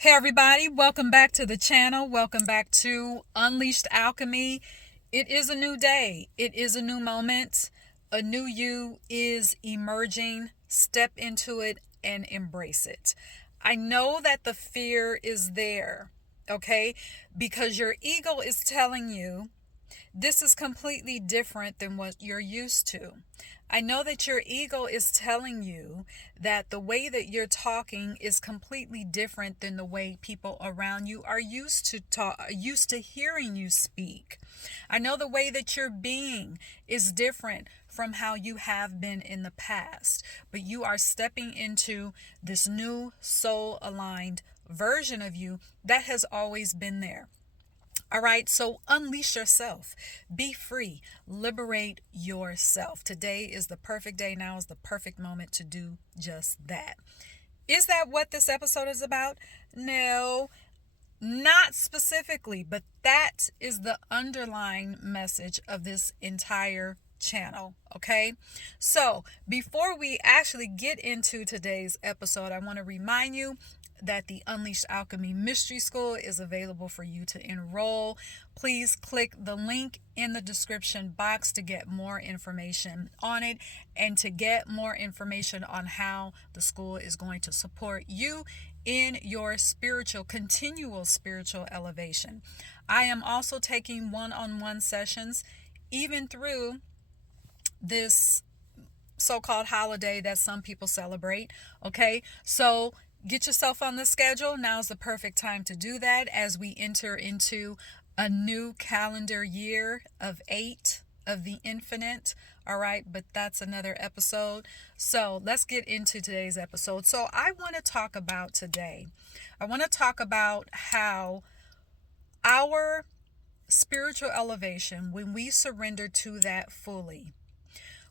Hey everybody, welcome back to the channel. Welcome back to Unleashed Alchemy. It is a new day. It is a new moment. A new you is emerging. Step into it and embrace it. I know that the fear is there, okay? Because your ego is telling you this is completely different than what you're used to. I know that your ego is telling you that the way that you're talking is completely different than the way people around you are used to hearing you speak. I know the way that you're being is different from how you have been in the past, but you are stepping into this new soul aligned version of you that has always been there. All right, so unleash yourself. Be free. Liberate yourself. Today is the perfect day. Now is the perfect moment to do just that. Is that what this episode is about? No, not specifically, but that is the underlying message of this entire channel. Okay, so before we actually get into today's episode, I want to remind you that the Unleashed Alchemy Mystery School is available for you to enroll. Please click the link in the description box to get more information on it and to get more information on how the school is going to support you in your continual spiritual elevation. I am also taking one-on-one sessions even through this so-called holiday that some people celebrate. Okay, so get yourself on the schedule. Now's the perfect time to do that as we enter into a new calendar year of 8 of the infinite. All right, but that's another episode. So let's get into today's episode. So I want to talk about how our spiritual elevation, when we surrender to that fully,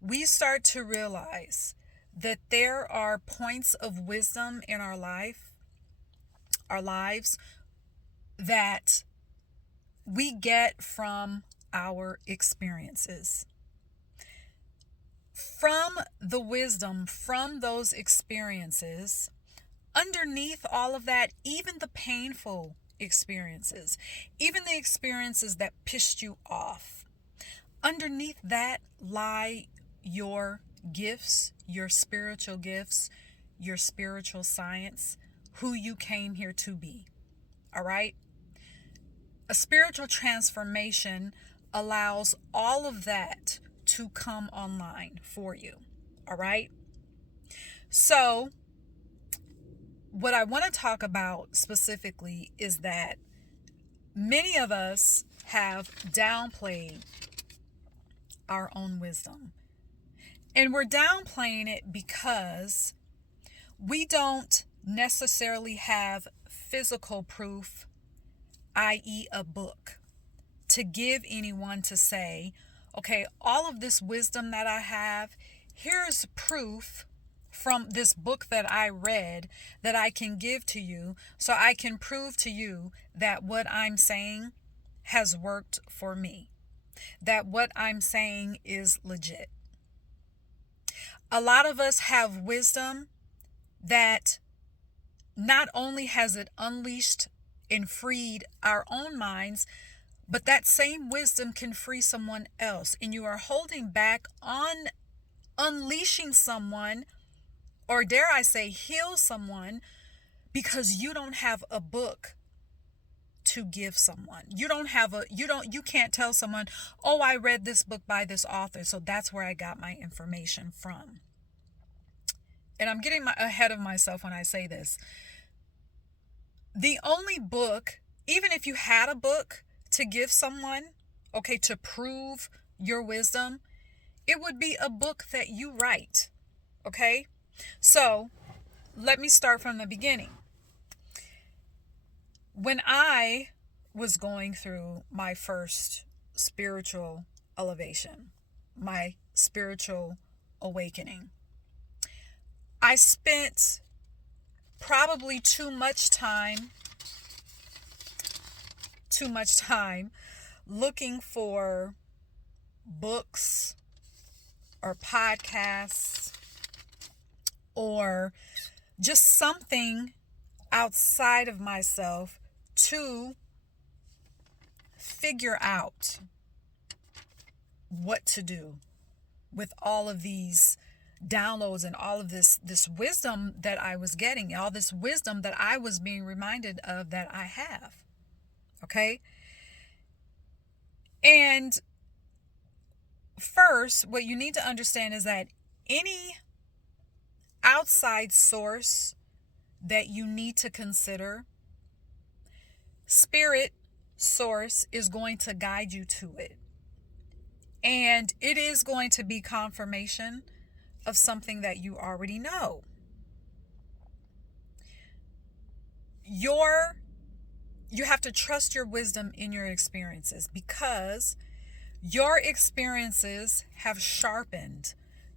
we start to realize that there are points of wisdom in our lives that we get from our experiences. From the wisdom from those experiences, underneath all of that, even the painful experiences, even the experiences that pissed you off, underneath that lie your gifts, your spiritual gifts, your spiritual science, who you came here to be. All right? A spiritual transformation allows all of that to come online for you. All right? So, what I want to talk about specifically is that many of us have downplayed our own wisdom. And we're downplaying it because we don't necessarily have physical proof, i.e., a book, to give anyone to say, okay, all of this wisdom that I have, here's proof from this book that I read that I can give to you so I can prove to you that what I'm saying has worked for me, that what I'm saying is legit. A lot of us have wisdom that not only has it unleashed and freed our own minds, but that same wisdom can free someone else. And you are holding back on unleashing someone, or dare I say, heal someone, because you don't have a book to give someone. You can't tell someone, oh, I read this book by this author, so that's where I got my information from. And I'm getting ahead of myself when I say this. The only book, even if you had a book to give someone, okay, to prove your wisdom, it would be a book that you write. Okay? So, let me start from the beginning. When I was going through my first spiritual elevation, my spiritual awakening, I spent probably too much time looking for books or podcasts or just something outside of myself to figure out what to do with all of these downloads and all of this wisdom that I was getting, all this wisdom that I was being reminded of that I have. Okay? And first, what you need to understand is that any outside source that you need to consider, spirit source is going to guide you to it. And it is going to be confirmation of something that you already know. You have to trust your wisdom in your experiences, because your experiences have sharpened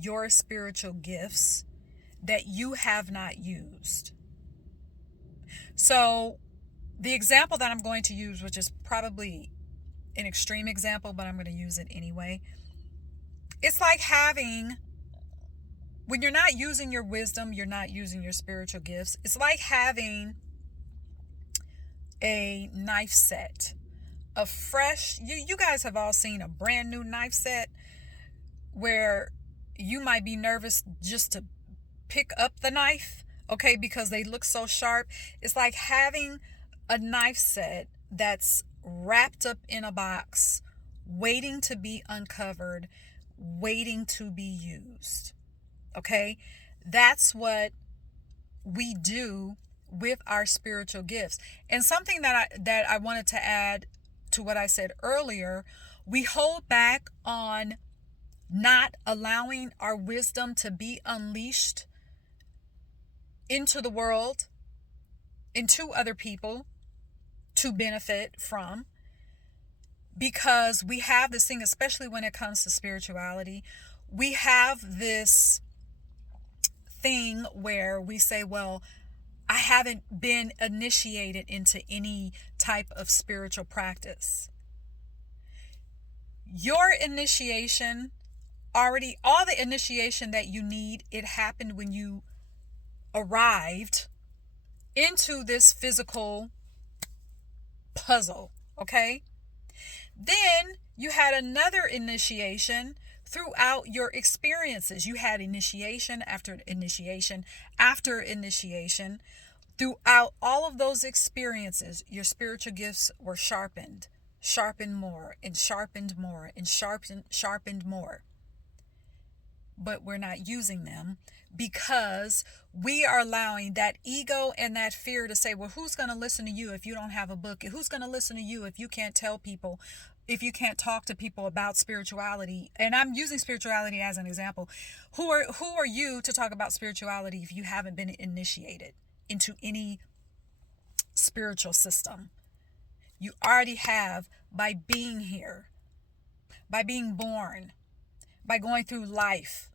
your spiritual gifts that you have not used. So the example that I'm going to use, which is probably an extreme example, but I'm going to use it anyway. It's like when you're not using your wisdom, you're not using your spiritual gifts. It's like having a knife set, a fresh, you guys have all seen a brand new knife set where you might be nervous just to pick up the knife, okay, because they look so sharp. It's like having a knife set that's wrapped up in a box, waiting to be uncovered, waiting to be used. Okay? That's what we do with our spiritual gifts. And something that I wanted to add to what I said earlier, we hold back on not allowing our wisdom to be unleashed into the world, into other people to benefit from, because we have this thing, especially when it comes to spirituality, we have this thing where we say, well, I haven't been initiated into any type of spiritual practice. Your initiation, already, all the initiation that you need, it happened when you arrived into this physical puzzle, okay? Then you had another initiation throughout your experiences. You had initiation after initiation after initiation. Throughout all of those experiences, your spiritual gifts were sharpened more and sharpened more and sharpened more. But we're not using them because we are allowing that ego and that fear to say, well, who's going to listen to you if you don't have a book? Who's going to listen to you if you can't tell people, if you can't talk to people about spirituality? And I'm using spirituality as an example. Who are you to talk about spirituality if you haven't been initiated into any spiritual system? You already have, by being here, by being born, by going through life,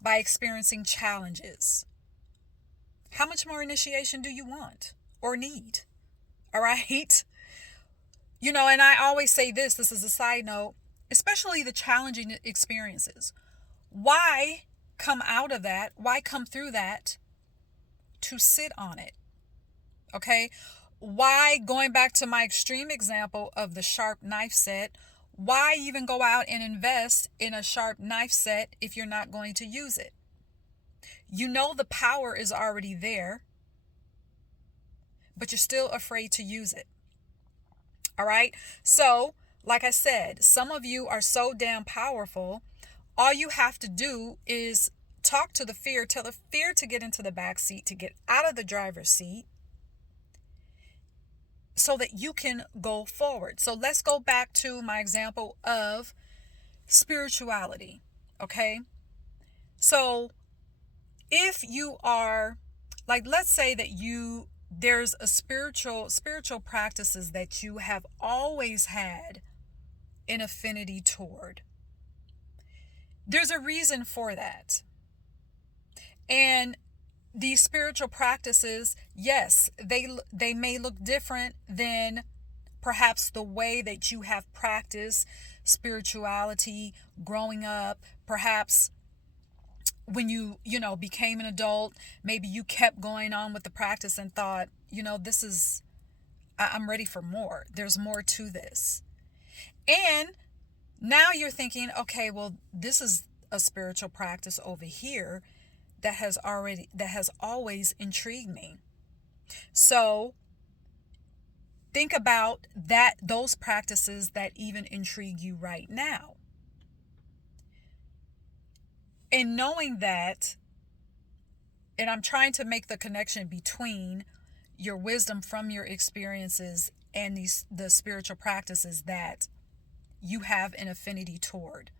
by experiencing challenges. How much more initiation do you want or need? All right? You know, and I always say this is a side note, especially the challenging experiences. Why come out of that? Why come through that to sit on it? Okay? Why, going back to my extreme example of the sharp knife set, why even go out and invest in a sharp knife set if you're not going to use it? You know the power is already there, but you're still afraid to use it. All right? So, like I said, some of you are so damn powerful, all you have to do is talk to the fear, tell the fear to get into the back seat, to get out of the driver's seat, so that you can go forward. So let's go back to my example of spirituality, okay? So if you are, like, let's say that there's a spiritual practices that you have always had an affinity toward. There's a reason for that. And these spiritual practices, yes, they may look different than perhaps the way that you have practiced spirituality growing up. Perhaps when you became an adult, maybe you kept going on with the practice and thought, this is, I'm ready for more. There's more to this. And now you're thinking, okay, well, this is a spiritual practice over here that has always intrigued me. So think about those practices that even intrigue you right now. And knowing that, and I'm trying to make the connection between your wisdom from your experiences and the spiritual practices that you have an affinity toward.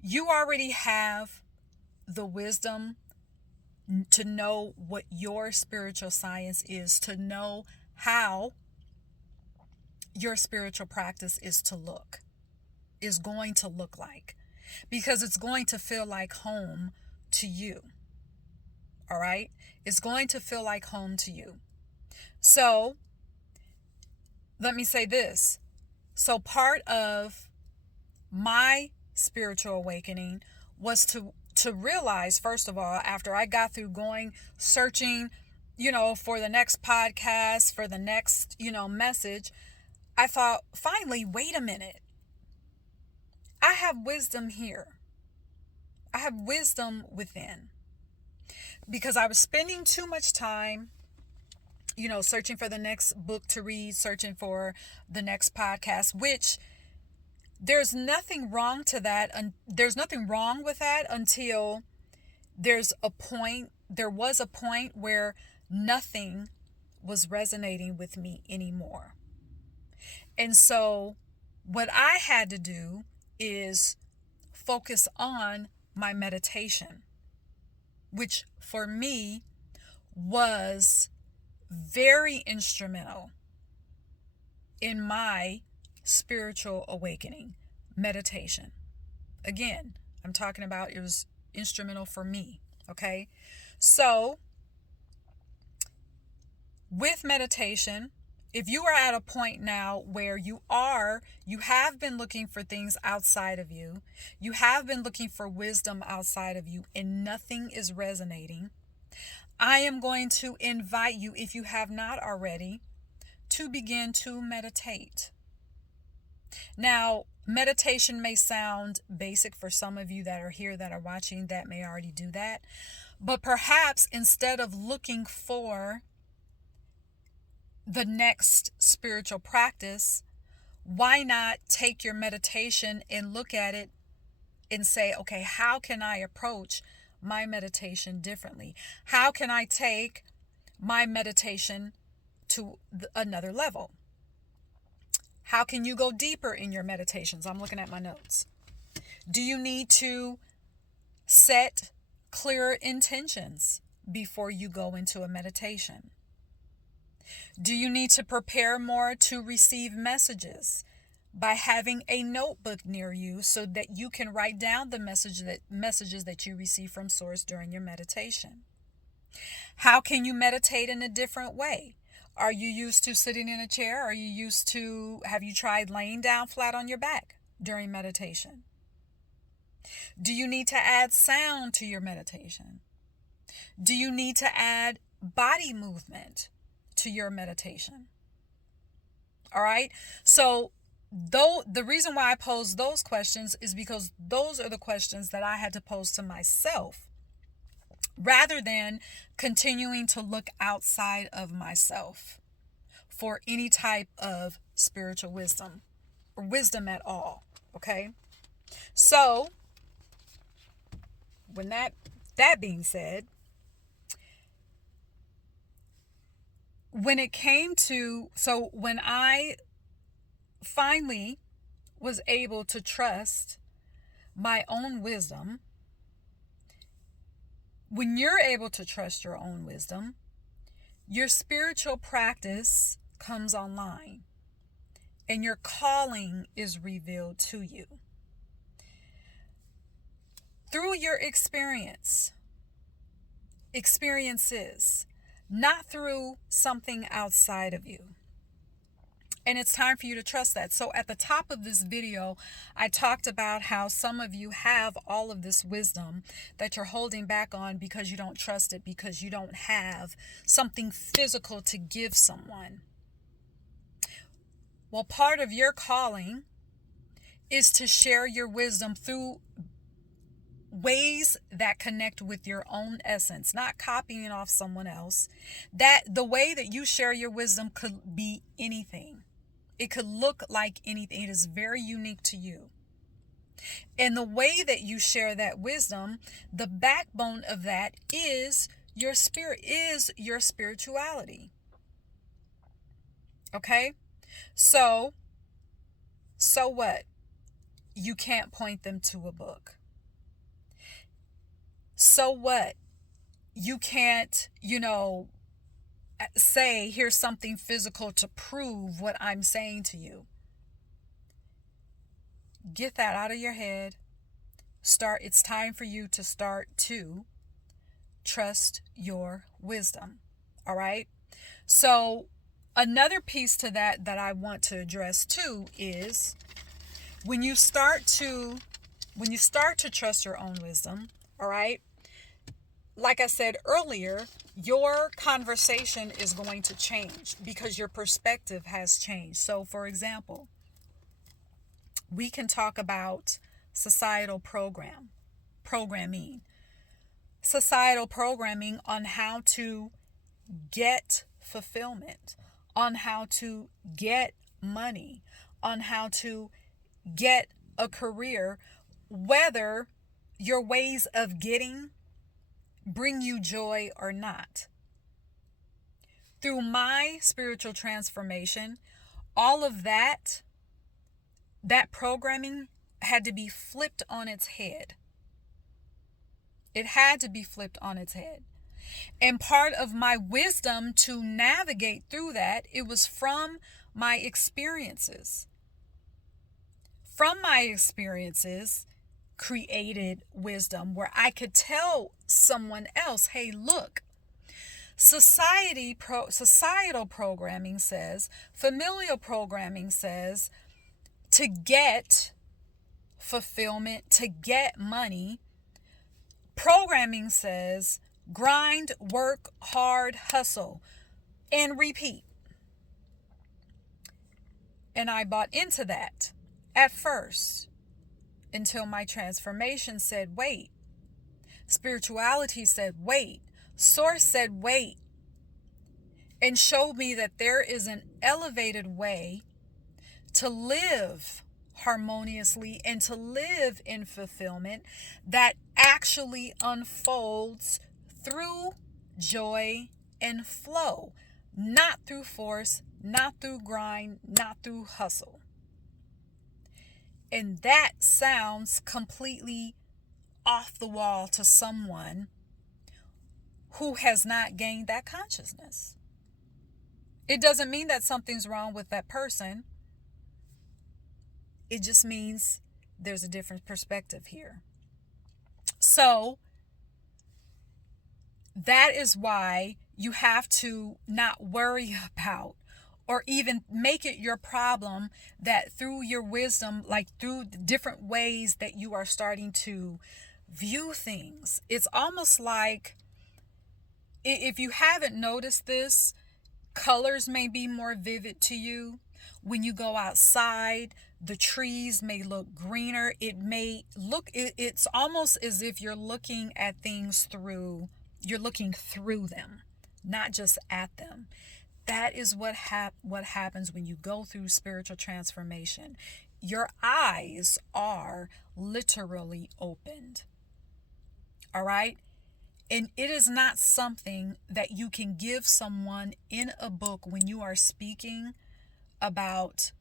You already have the wisdom to know what your spiritual science is, to know how your spiritual practice is going to look like, because it's going to feel like home to you. All right? It's going to feel like home to you. So let me say this. So part of my spiritual awakening was to realize, first of all, after I got through searching, for the next podcast, for the next, message, I thought, finally, wait a minute. I have wisdom here. I have wisdom within. Because I was spending too much time, searching for the next book to read, searching for the next podcast, which there's nothing wrong to that. And there's nothing wrong with that until there was a point where nothing was resonating with me anymore. And so what I had to do is focus on my meditation, which for me was very instrumental in my spiritual awakening. Meditation. Again, I'm talking about it was instrumental for me. Okay. So with meditation, if you are at a point now where you have been looking for things outside of you, you have been looking for wisdom outside of you, and nothing is resonating, I am going to invite you, if you have not already, to begin to meditate. Now, meditation may sound basic for some of you that are here, that are watching, that may already do that. But perhaps instead of looking for the next spiritual practice, why not take your meditation and look at it and say, okay, how can I approach my meditation differently? How can I take my meditation to another level? How can you go deeper in your meditations? I'm looking at my notes. Do you need to set clearer intentions before you go into a meditation? Do you need to prepare more to receive messages by having a notebook near you so that you can write down the messages that you receive from Source during your meditation? How can you meditate in a different way? Are you used to sitting in a chair? Have you tried laying down flat on your back during meditation? Do you need to add sound to your meditation? Do you need to add body movement to your meditation? All right. So the reason why I pose those questions is because those are the questions that I had to pose to myself, rather than continuing to look outside of myself for any type of spiritual wisdom or wisdom at all. Okay. So when that being said, when I finally was able to trust my own wisdom, when you're able to trust your own wisdom, your spiritual practice comes online and your calling is revealed to you through your experiences, not through something outside of you. And it's time for you to trust that. So at the top of this video, I talked about how some of you have all of this wisdom that you're holding back on because you don't trust it, because you don't have something physical to give someone. Well, part of your calling is to share your wisdom through ways that connect with your own essence, not copying off someone else. That the way that you share your wisdom could be anything. It could look like anything. It is very unique to you. And the way that you share that wisdom, the backbone of that is your spirit, is your spirituality. Okay? So what? You can't point them to a book. So what? You can't, say, here's something physical to prove what I'm saying to you. Get that out of your head. It's time for you to start to trust your wisdom. All right? So another piece to that I want to address too is when you start to trust your own wisdom, all right? Like I said earlier, your conversation is going to change because your perspective has changed. So, for example, we can talk about societal programming on how to get fulfillment, on how to get money, on how to get a career, whether your ways of getting bring you joy or not. Through my spiritual transformation, all of that programming had to be flipped on its head. It had to be flipped on its head. And part of my wisdom to navigate through that, it was from my experiences. From my experiences, created wisdom where I could tell someone else, hey, look, societal programming says, familial programming says, to get fulfillment, to get money, programming says, grind, work hard, hustle, and repeat. And I bought into that at first, until my transformation said, wait. Spirituality said, wait. Source said, wait. And showed me that there is an elevated way to live harmoniously and to live in fulfillment that actually unfolds through joy and flow, not through force, not through grind, not through hustle. And that sounds completely off the wall to someone who has not gained that consciousness. It doesn't mean that something's wrong with that person. It just means there's a different perspective here. So that is why you have to not worry about or even make it your problem that through your wisdom, like through different ways that you are starting to view things, it's almost like, if you haven't noticed this, colors may be more vivid to you. When you go outside, the trees may look greener. It's almost as if you're looking at things you're looking through them, not just at them. That is what happens when you go through spiritual transformation. Your eyes are literally opened. All right? And it is not something that you can give someone in a book when you are speaking about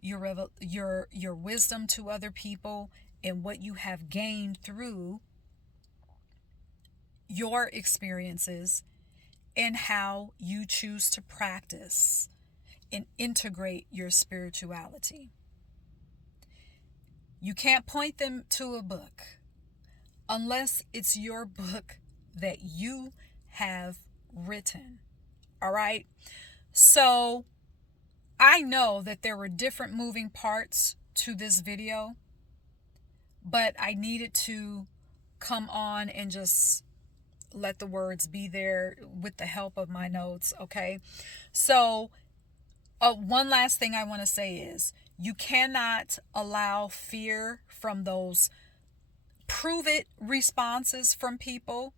your wisdom to other people and what you have gained through your experiences and how you choose to practice and integrate your spirituality. You can't point them to a book unless it's your book that you have written. All right? So I know that there were different moving parts to this video, but I needed to come on and just let the words be there with the help of my notes, okay? So, one last thing I want to say is you cannot allow fear from those prove it responses from people.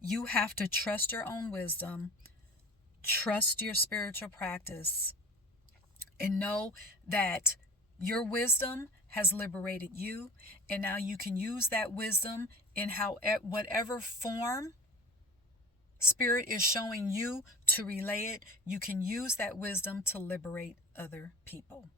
You have to trust your own wisdom, trust your spiritual practice, and know that your wisdom has liberated you, and now you can use that wisdom in whatever form Spirit is showing you to relay it. You can use that wisdom to liberate other people.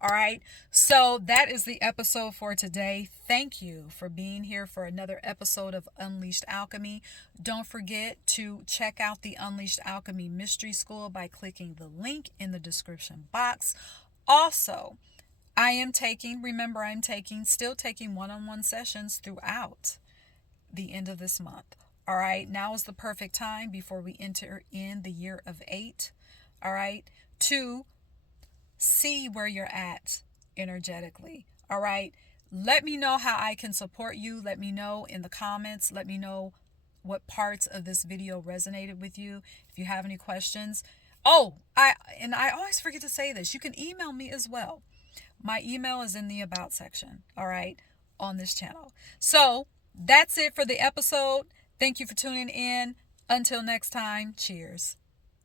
All right. So that is the episode for today. Thank you for being here for another episode of Unleashed Alchemy. Don't forget to check out the Unleashed Alchemy Mystery School by clicking the link in the description box. Also, I'm still taking one-on-one sessions throughout the end of this month. All right, now is the perfect time before we enter in the year of 8. All right, to see where you're at energetically. All right, let me know how I can support you. Let me know in the comments. Let me know what parts of this video resonated with you. If you have any questions. Oh, I always forget to say this. You can email me as well. My email is in the about section, all right, on this channel. So that's it for the episode. Thank you for tuning in. Until next time, cheers.